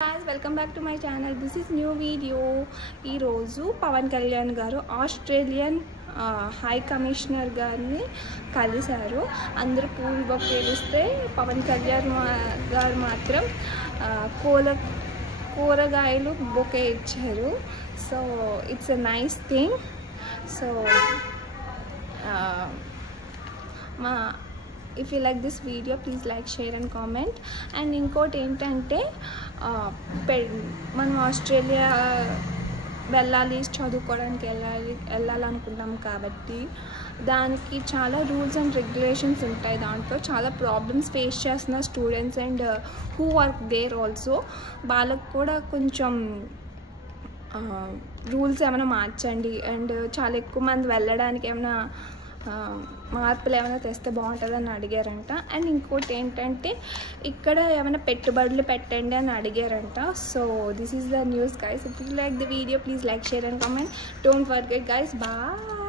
Guys, welcome back to my channel. This is new video. ఈ రోజు పవన్ కళ్యాణ్ గారు Australian high commissioner గారిని కలిశారు. అందరూ పూలు బొకేలిస్తే పవన్ కళ్యాణ్ గారు మాత్రం కూరగాయలు బొకే ఇచ్చారు. So it's a nice thing. So if you like this video, please like, share and comment. And ఇంకోటి ఏంటంటే మనం ఆస్ట్రేలియా వెళ్ళాలి, చదువుకోవడానికి వెళ్ళాలనుకుంటాం కాబట్టి దానికి చాలా రూల్స్ అండ్ రెగ్యులేషన్స్ ఉంటాయి. దాంట్లో చాలా ప్రాబ్లమ్స్ ఫేస్ చేస్తున్న students and who work there also వాళ్ళకు కూడా కొంచెం రూల్స్ ఏమైనా మార్చండి. అండ్ చాలా ఎక్కువ మంది వెళ్ళడానికి ఏమైనా మార్పులు ఏమైనా తెస్తే బాగుంటుందని అడిగారంట. అండ్ ఇంకోటి ఏంటంటే ఇక్కడ ఏమైనా పెట్టుబడులు పెట్టండి అని అడిగారంట. So this is the news guys. If you like the video, please like, share and comment. Don't forget guys. Bye.